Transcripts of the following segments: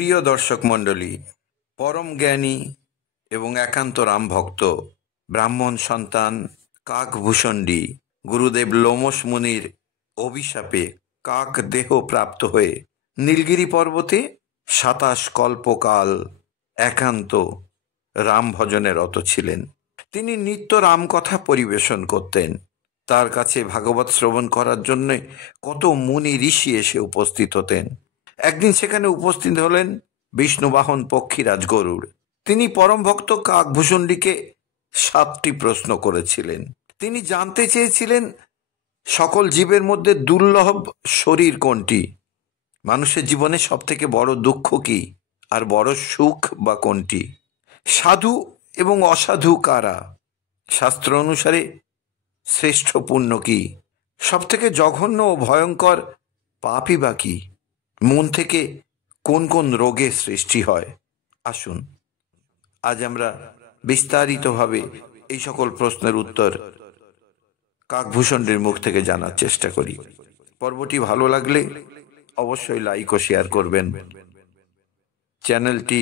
প্রিয় দর্শক মণ্ডলী, পরম জ্ঞানী এবং একান্ত রামভক্ত ব্রাহ্মণ সন্তান কাকভূষণ্ডী গুরুদেব লোমশ মুনির অভিশাপে কাক দেহ প্রাপ্ত হয়ে নীলগিরি পর্বতে ২৭ কল্পকাল একান্ত রাম ভজনে রত ছিলেন। তিনি নিত্য রামকথা পরিবেশন করতেন। তার কাছে ভাগবত শ্রবণ করার জন্য কত মুনি ঋষি এসে উপস্থিত হতেন। একদিন সেখানে উপস্থিত হলেন বিষ্ণুবাহন পক্ষীরাজ গরুড়। তিনি পরম ভক্ত কাকভূষণ্ডীকে ৭টি প্রশ্ন করেছিলেন। তিনি জানতে চেয়েছিলেন সকল জীবের মধ্যে দুর্লভ শরীর কোনটি, মানুষের জীবনে সব থেকে বড় দুঃখ কি, আর বড় সুখ বা কোনটি, সাধু এবং অসাধু কারা, শাস্ত্র অনুসারে শ্রেষ্ঠ পুণ্য কি, সব থেকে জঘন্য ও ভয়ঙ্কর পাপই বা কি, মন থেকে কোন কোন রোগের সৃষ্টি হয়। আসুন আজ আমরা বিস্তারিতভাবে এই সকল প্রশ্নের উত্তর কাকভূষণ্ডীর মুখ থেকে জানার চেষ্টা করি। পর্বটি ভালো লাগলে অবশ্যই লাইক ও শেয়ার করবেন, চ্যানেলটি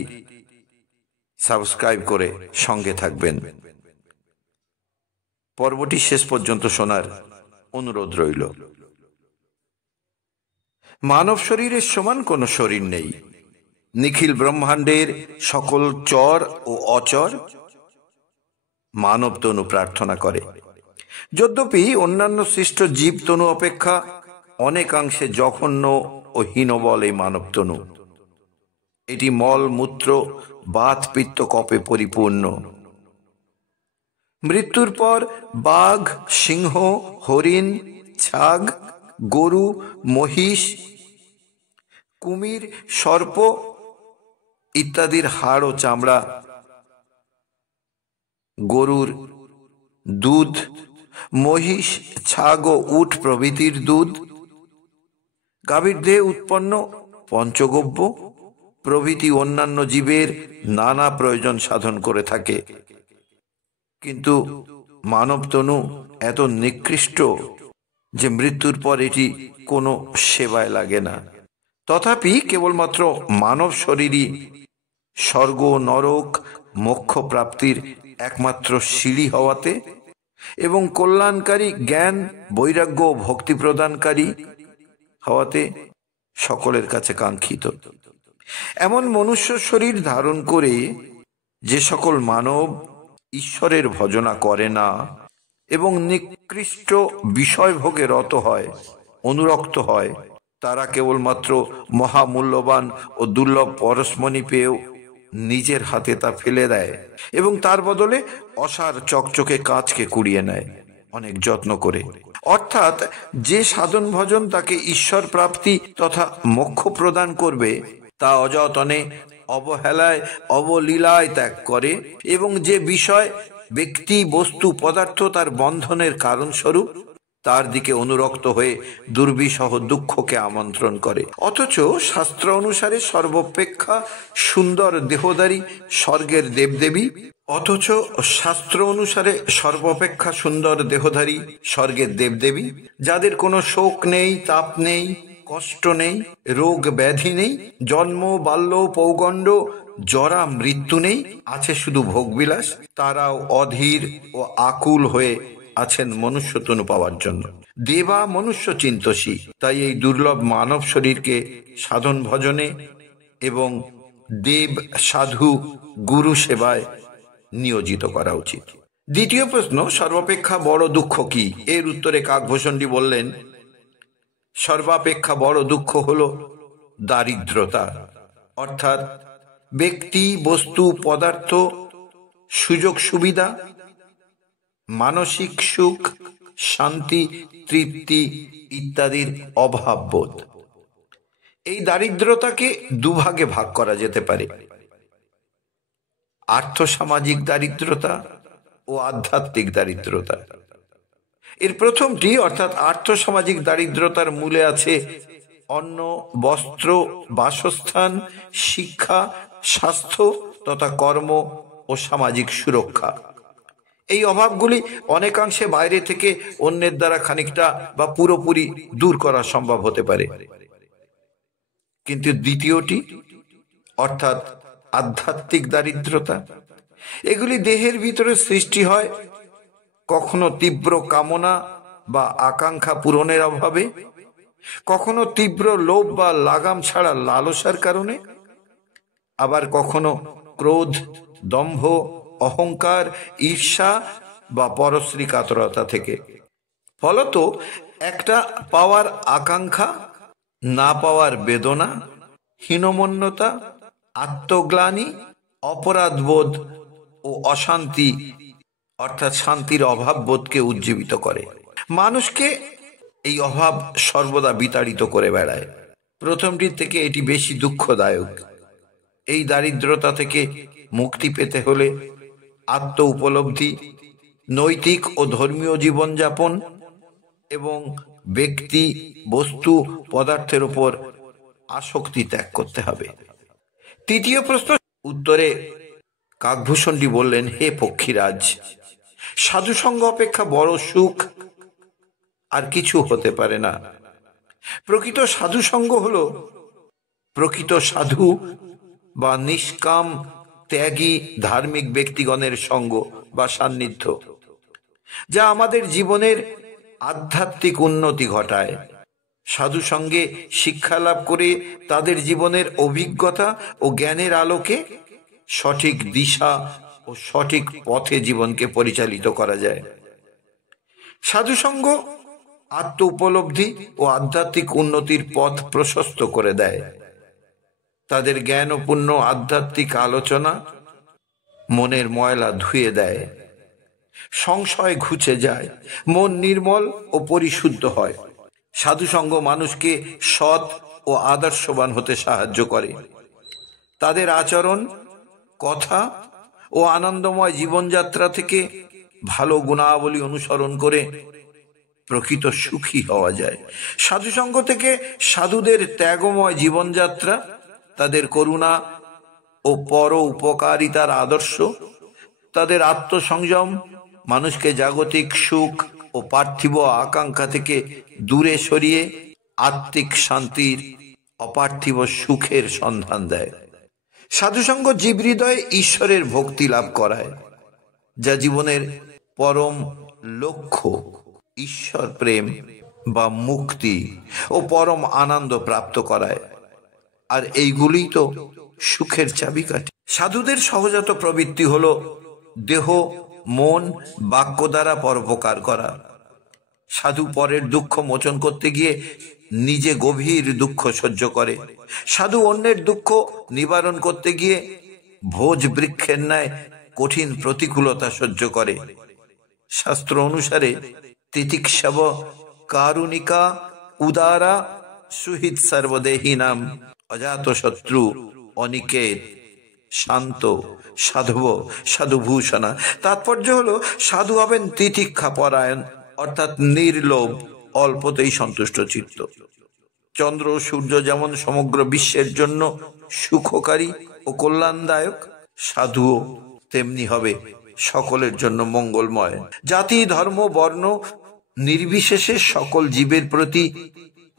সাবস্ক্রাইব করে সঙ্গে থাকবেন। পর্বটি শেষ পর্যন্ত শোনার অনুরোধ রইল। মানব শরীরের সমান কোনো শরীর নেই। নিখিল ব্রহ্মাণ্ডের সকল চর ও অচর মানব তনু প্রার্থনা করে। যদ্যপি অন্যান্য সৃষ্ট জীব তনু অপেক্ষা অনেকাংশে জঘন্য ও হীনবল এই মানব তনু। এটি মল মূত্র বাত পিত্ত কপে পরিপূর্ণ। মৃত্যুর পর বাঘ, সিংহ, হরিণ, ছাগ, গরু, মহিষ, কুমির, সর্প ইত্যাদির হাড় ও চামড়া, গরুর দুধ, মহিষ, ছাগ ও উট প্রভৃতির দুধ, গাভীর দেহে উৎপন্ন পঞ্চগব্য প্রভৃতি অন্যান্য জীবের নানা প্রয়োজন সাধন করে থাকে। কিন্তু মানব তনু এত নিকৃষ্ট যে মৃত্যুর পর এটি কোনো সেবায় লাগে না। তথাপি কেবলমাত্র মানব শরীরই স্বর্গ, নরক, মোক্ষ প্রাপ্তির একমাত্র সিঁড়ি হওয়াতে এবং কল্যাণকারী জ্ঞান, বৈরাগ্য ও ভক্তি প্রদানকারী হওয়াতে সকলের কাছে কাঙ্ক্ষিত। এমন মনুষ্য শরীর ধারণ করে যে সকল মানব ঈশ্বরের ভজনা করে না এবং নিকৃষ্ট বিষয়ভোগে রত হয়, অনুরক্ত হয়, তারা কেবলমাত্র মহামূল্যবান ও দুর্লভ পরশমণি পেয়েও নিজের হাতে তা ফেলে দেয় এবং তার বদলে অসার চকচকে কাঁচকে কুড়িয়ে নেয় অনেক যত্ন করে। অর্থাৎ যে সাধন ভজন তাকে ঈশ্বর প্রাপ্তি তথা মোক্ষ প্রদান করবে তা অযতনে, অবহেলায়, অবলীলায় ত্যাগ করে এবং যে বিষয়, ব্যক্তি, বস্তু, পদার্থ তার বন্ধনের কারণস্বরূপ তার দিকে অনুরক্ত হয়ে দুর্বিষহ দুঃখকে আমন্ত্রণ করে। অথচ শাস্ত্র অনুসারে সর্বাপেক্ষা সুন্দর দেহধারী স্বর্গের দেবদেবী যাদের কোনো শোক নেই, তাপ নেই, কষ্ট নেই, রোগ ব্যাধি নেই, জন্ম, বাল্য, পৌগণ্ড, জরা, মৃত্যু নেই, আছে শুধু ভোগবিলাস, তারাও অধীর ও আকুল হয়ে আছেন মনুষ্য তনু পাওয়ার জন্য। দেবা মনুষ্য চিন্তসী। তাই এই দুর্লভ মানব শরীরকে সাধন ভজনে এবং দেব, সাধু, গুরু সেবায় নিয়োজিত করা উচিত। দ্বিতীয় প্রশ্ন, সর্বাপেক্ষা বড় দুঃখ কি? এর উত্তরে কাকভূষণ্ডী বললেন, সর্বাপেক্ষা বড় দুঃখ হল দারিদ্রতা। অর্থাৎ ব্যক্তি, বস্তু, পদার্থ, সুযোগ সুবিধা, মানসিক সুখ, শান্তি, তৃপ্তি ইত্যাদির অভাববোধ। এই দারিদ্রতাকে দুভাগে ভাগ করা যেতে পারে: আর্থসামাজিক দারিদ্রতা ও আধ্যাত্মিক দারিদ্রতা। এর প্রথমটি অর্থাৎ আর্থসামাজিক দারিদ্রতার মূলে আছে অন্ন, বস্ত্র, বাসস্থান, শিক্ষা, স্বাস্থ্য তথা কর্ম ও সামাজিক সুরক্ষা। এই অভাবগুলি অনেকাংশে বাইরে থেকে অন্যের দ্বারা খানিকটা বা পুরোপুরি দূর করা সম্ভব হতে পারে। কিন্তু দ্বিতীয়টি অর্থাৎ আধ্যাত্মিক দারিদ্রতা। এগুলি দেহের ভিতরে সৃষ্টি হয় কখনো তীব্র কামনা বা আকাঙ্ক্ষা পূরণের অভাবে, কখনো তীব্র লোভ বা লাগাম ছাড়া লালসার কারণে, আবার কখনো ক্রোধ, দম্ভ, অহংকার, ঈর্ষা বা পরশ্রী কাতরতা থেকে। ফলত একটা পাওয়ার আকাঙ্ক্ষা, না পাওয়ার বেদনা, হীনমন্যতা, আত্মগ্লানি, অপরাধবোধ ও অশান্তি অর্থাৎ শান্তির অভাব বোধকে উজ্জীবিত করে। মানুষকে এই অভাব সর্বদা বিতাড়িত করে বেড়ায়। প্রথমটির থেকে এটি বেশি দুঃখদায়ক। এই দারিদ্রতা থেকে মুক্তি পেতে হলে আত্ম উপলব্ধি, নৈতিক ও ধর্মীয় জীবনযাপন এবং ব্যক্তি, বস্তু, পদার্থের উপর আসক্তি ত্যাগ করতে হবে। তৃতীয় প্রশ্ন উত্তরে কাকভূষণটি বললেন, হে পক্ষীরাজ, সাধুসঙ্গ অপেক্ষা বড় সুখ আর কিছু হতে পারে না। প্রকৃত সাধুসঙ্গ হল প্রকৃত সাধু বা নিষ্কাম ত্যাগী ধার্মিক ব্যক্তিগণের সঙ্গ বা সান্নিধ্য, যা আমাদের জীবনের আধ্যাত্মিক উন্নতি ঘটায়। সাধু সঙ্গে শিক্ষা লাভ করে তাদের জীবনের অভিজ্ঞতা ও জ্ঞানের আলোকে সঠিক দিশা ও সঠিক পথে জীবনকে পরিচালিত করা যায়। সাধুসঙ্গ আত্ম উপলব্ধি ও আধ্যাত্মিক উন্নতির পথ প্রশস্ত করে দেয়। তাদের জ্ঞানপূর্ণ আধ্যাত্মিক আলোচনা মনের ময়লা ধুয়ে দেয়, সংশয় ঘুচে যায়, মন নির্মল ও পরিশুদ্ধ হয়। সাধুসঙ্গ মানুষকে সৎ ও আদর্শবান হতে সাহায্য করে। তাদের আচরণ, কথা ও আনন্দময় জীবনযাত্রা থেকে ভালো গুণাবলী অনুসরণ করে প্রকৃত সুখী হওয়া যায়। সাধুসঙ্গ থেকে সাধুদের ত্যাগময় জীবনযাত্রা, তাদের করুণা ও পর উপকারিতার আদর্শ, তাদের আত্মসংযম মানুষকে জাগতিক সুখ ও পার্থিব আকাঙ্ক্ষা থেকে দূরে সরিয়ে আত্মিক শান্তির, অপার্থিব সুখের সন্ধান দেয়। সাধুসঙ্গ জীবহৃদয়ে ঈশ্বরের ভক্তি লাভ করায়, যা জীবনের পরম লক্ষ্য ঈশ্বর প্রেম বা মুক্তি ও পরম আনন্দ প্রাপ্ত করায়। আর এইগুলি তো সুখের চাবিকাঠি। সাধুদের সহজাত প্রবৃত্তি হলো দেহ, মন, বাক্য দ্বারা পরোপকার করা। সাধু পরের দুঃখ মোচন করতে গিয়ে নিজে গভীর দুঃখ সহ্য করে। সাধু অন্যের দুঃখ নিবারণ করতে গিয়ে ভোজ বৃক্ষের ন্যায় কঠিন প্রতিকূলতা সহ্য করে। শাস্ত্র অনুসারে তিতিক্ষব কারুণিকা উদারা সুহিত সর্বদেহিনাম অজাত শত্রু অনিকেত শান্ত সাধব সাধুভূষণা। তাৎপর্য হলো সাধু হবেন তিতিক্ষা পরায়ণ, অর্থাৎ নির্লোভ, অল্পতেই সন্তুষ্ট চিত্ত। চন্দ্র ও সূর্য যেমন সমগ্র বিশ্বের জন্য সুখকারী ও কল্যাণদায়ক, সাধুও তেমনি হবে সকলের জন্য মঙ্গলময়। জাতি, ধর্ম, বর্ণ নির্বিশেষে সকল জীবের প্রতি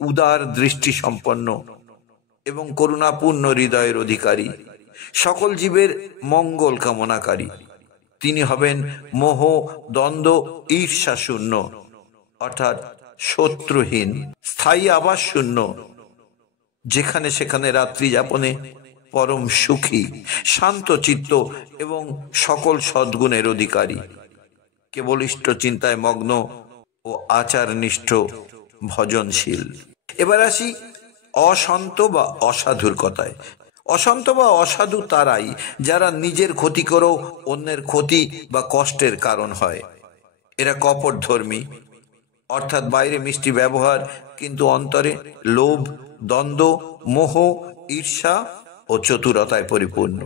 উদার দৃষ্টি সম্পন্ন এবং করুণাপূর্ণ হৃদয়ের অধিকারী, সকল জীবের মঙ্গল কামনাকারী। তিনি হবেন মোহ, দ্বন্দ্ব, ঈর্ষা শূন্য, অর্থাৎ শত্রুহীন, স্থায়ী আবাস শূন্য, যেখানে সেখানে রাত্রি যাপনে পরম সুখী, শান্ত চিত্ত এবং সকল সদ্গুণের অধিকারী, কেবল ইষ্ট চিন্তায় মগ্ন ও আচারনিষ্ঠ ভজনশীল। এবার আসি অসন্ত বা অসাধুর কথায়। অসন্ত বা অসাধু তারাই যারা নিজের ক্ষতি করেও অন্যের ক্ষতি বা কষ্টের কারণ হয়। এরা কপটধর্মী, অর্থাৎ বাইরে মিষ্টি ব্যবহার কিন্তু অন্তরে লোভ, দ্বন্দ্ব, মোহ, ঈর্ষা ও চতুরতায় পরিপূর্ণ।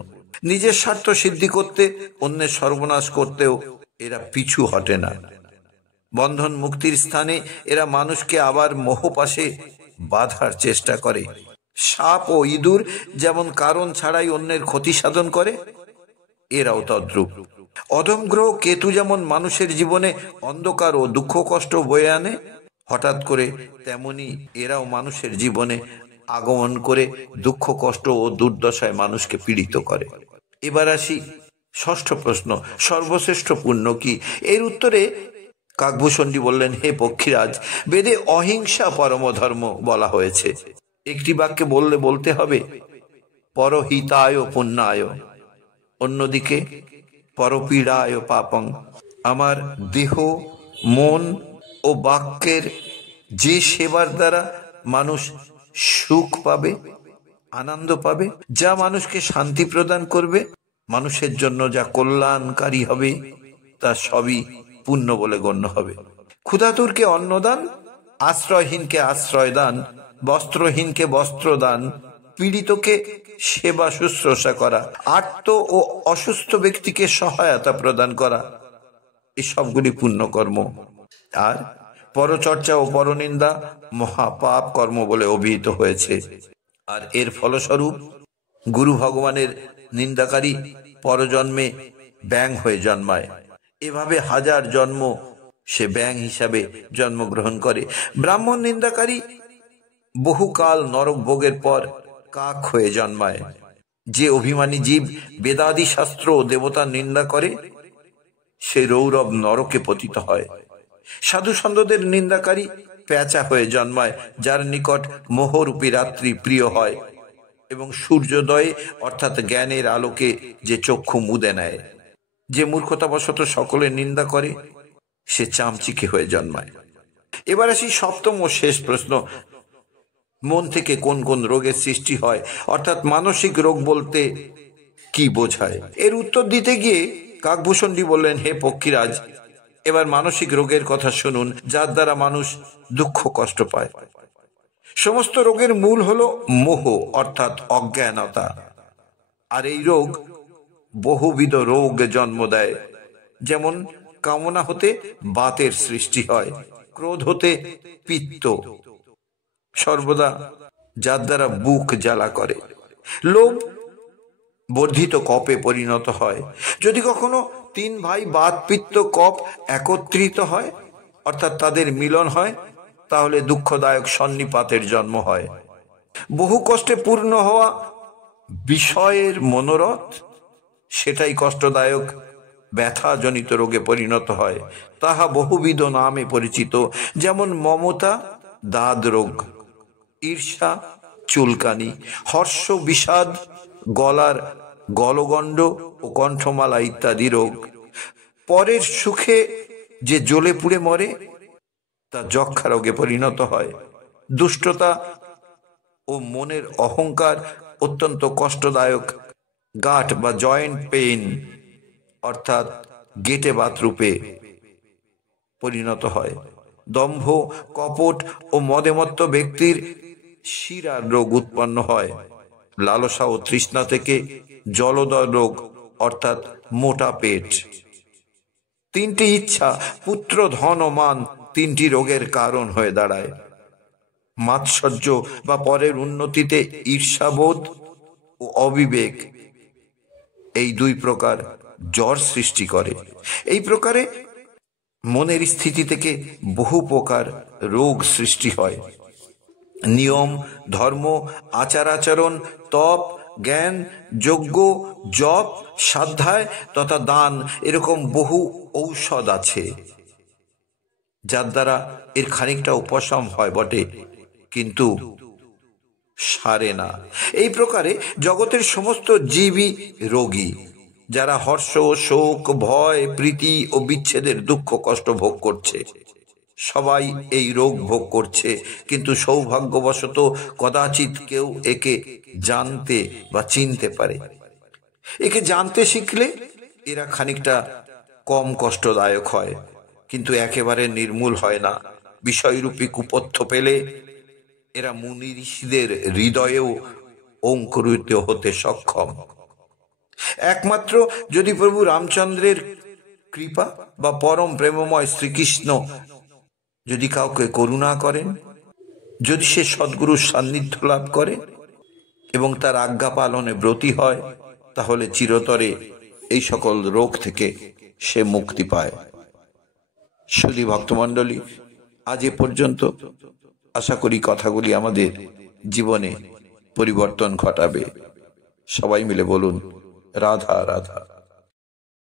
নিজের স্বার্থ সিদ্ধি করতে, অন্যের সর্বনাশ করতেও এরা পিছু হটে না। বন্ধন মুক্তির স্থানে এরা মানুষকে আবার মোহপাশে বাঁধার চেষ্টা করে। সাপ ও ইঁদুর যেমন কারণ ছাড়াই অন্যের ক্ষতি সাধন করে, এরাও তদ্রূপ। অধম গ্রহ কেতু যেমন মানুষের জীবনে অন্ধকার ও দুঃখ কষ্ট বয়ে আনে হঠাৎ করে, তেমনি এরাও মানুষের জীবনে আগমন করে দুঃখ কষ্ট ও দুর্দশায় মানুষকে পীড়িত করে। এবার আসি ষষ্ঠ প্রশ্ন, সর্বশ্রেষ্ঠ পুণ্য কি? এর উত্তরে কাকভূষণজি বললেন, হে পক্ষীরাজ, বেদে অহিংসা পরম ধর্ম বলা হয়েছে। একটি বাক্যে বলতে হবে পরহিতায় পুণ্যায়, অন্যদিকে পরপীড়ায় পাপং। আমার দেহ, মন ও বাক্যের যে সেবার দ্বারা মানুষ সুখ পাবে, আনন্দ পাবে, যা মানুষকে শান্তি প্রদান করবে, মানুষের জন্য যা কল্যাণকারী হবে, তা সবই পুণ্য বলে গণ্য হবে। ক্ষুধাতুরকে অন্নদান, আশ্রয়হীনকে আশ্রয় দান, বস্ত্রহীনকে বস্ত্র দান, পীড়িতকে সেবা শুশ্রূষা করা, আর্ত ও অসুস্থ ব্যক্তিকে সহায়তা প্রদান করা, এই সবগুলি পুণ্যকর্ম। আর পরচর্চা ও পরনিন্দা মহাপাপ কর্ম বলে অভিহিত হয়েছে। আর এর ফলস্বরূপ গুরু ভগবানের নিন্দাকারী পরজন্মে ব্যাঙ হয়ে জন্মায়। এভাবে হাজার জন্ম সে ব্যাঙ হিসাবে জন্মগ্রহণ করে। ব্রাহ্মণ নিন্দাকারী বহুকাল নরক ভোগের পর কাক হয়ে জন্মায়। যে অভিমানী জীব বেদাদি শাস্ত্র ও দেবতার নিন্দা করে, সে রৌরব নরকে পতিত হয়। সাধু সন্তদের নিন্দাকারী পেঁচা হয়ে জন্মায়, যার নিকট মোহরূপী রাত্রি প্রিয় হয় এবং সূর্যোদয়ে অর্থাৎ জ্ঞানের আলোকে যে চক্ষু মুদে নেয়। যে মূর্খতাবশত সকলের নিন্দা করে, সে চামচিকে হয়ে জন্মায়। এবার আসি সপ্তম ও শেষ প্রশ্ন, মন থেকে কোন কোন রোগের সৃষ্টি হয়, অর্থাৎ মানসিক রোগ বলতে কি বোঝায়? এর উত্তর দিতে গিয়ে কাকভূষণজি বললেন, হে পক্ষীরাজ, এবার মানসিক রোগের কথা শুনুন, যার দ্বারা মানুষ দুঃখ কষ্ট পায়। সমস্ত রোগের মূল হলো মোহ অর্থাৎ অজ্ঞানতা। আর এই রোগ বহুবিধ রোগ জন্ম দেয়। যেমন কামনা হতে বাতের সৃষ্টি হয়, ক্রোধ হতে পিত্ত, সর্বদা যার দ্বারা বুক জ্বালা করে, লোভ বর্ধিত কপে পরিণত হয়। যদি কখনো তিন ভাই বাত পিত্ত কপ একত্রিত হয়, অর্থাৎ তাদের মিলন হয়, তাহলে দুঃখদায়ক সন্নিপাতের জন্ম হয়। বহু কষ্টে পূর্ণ হওয়া বিষয়ের মনোরথ, সেটাই কষ্টদায়ক ব্যথাজনিত রোগে পরিণত হয়। তাহা বহুবিধ নামে পরিচিত, যেমন মমতা দাদ রোগ, ঈর্ষা চুলকানি, হর্ষ বিষাদ গলার গলগণ্ড ও কণ্ঠমালা ইত্যাদি রোগ। পরের সুখে যে জ্বলে পুড়ে মরে, তা যক্ষা রোগে পরিণত হয়। দুষ্টতা ও মনের অহংকার অত্যন্ত কষ্টদায়ক গাঁট বা জয়েন্ট পেইন অর্থাৎ গেটে বাতরূপে পরিণত হয়। দম্ভ কপট ও মদেমত্ত ব্যক্তির শিরার রোগ উৎপন্ন হয়। লালসা ও তৃষ্ণা থেকে জলদর রোগ অর্থাৎ মোটা পেট। তিনটি ইচ্ছা, পুত্র ধন ও মান, তিনটি রোগের কারণ হয়ে দাঁড়ায়। মাৎসর্য বা পরের উন্নতিতে ঈর্ষাবোধ ও অবিবেক, এই দুই প্রকার জ্বর সৃষ্টি করে। এই প্রকারে মনের স্থিতি থেকে বহু প্রকার রোগ সৃষ্টি হয়। নিয়ম ধর্ম, আচার আচরণ, তপ, জ্ঞান, যজ্ঞ, জপ, স্বাধ্যায় তথা দান, এরকম বহু ঔষধ আছে, যার দ্বারা এর খানিকটা উপশম হয় বটে, কিন্তু সারে না। এই প্রকারে জগতের সমস্ত জীবই রোগী। যারা হর্ষ, শোক, ভয়, প্রীতি ও বিচ্ছেদের দুঃখ কষ্ট ভোগ করছে, সবাই এই রোগ ভোগ করছে, কিন্তু সৌভাগ্যবশত কদাচিৎ কেউ একে জানতে বা চিনতে পারে। একে জানতে শিখলে এরা খানিকটা কম কষ্টদায়ক হয়, কিন্তু একেবারে নির্মূল হয় না। বিষয়রূপী কুপথ্য পেলে এরা মুনি ঋষিদের হৃদয়েও অঙ্কুরিত হতে সক্ষম। একমাত্র যদি প্রভু রামচন্দ্রের কৃপা বা পরম প্রেমময় শ্রীকৃষ্ণ যদি কাউকে করুণা করেন, যদি সে সদ্গুরুর সান্নিধ্য লাভ করে এবং তার আজ্ঞা পালনে ব্রতী হয়, তাহলে চিরতরে এই সকল রোগ থেকে সে মুক্তি পায়। শুধু ভক্তমণ্ডলী, আজ এ পর্যন্ত। আশা করি কথাগুলি আমাদের জীবনে পরিবর্তন ঘটাবে। সবাই মিলে বলুন রাধা রাধা।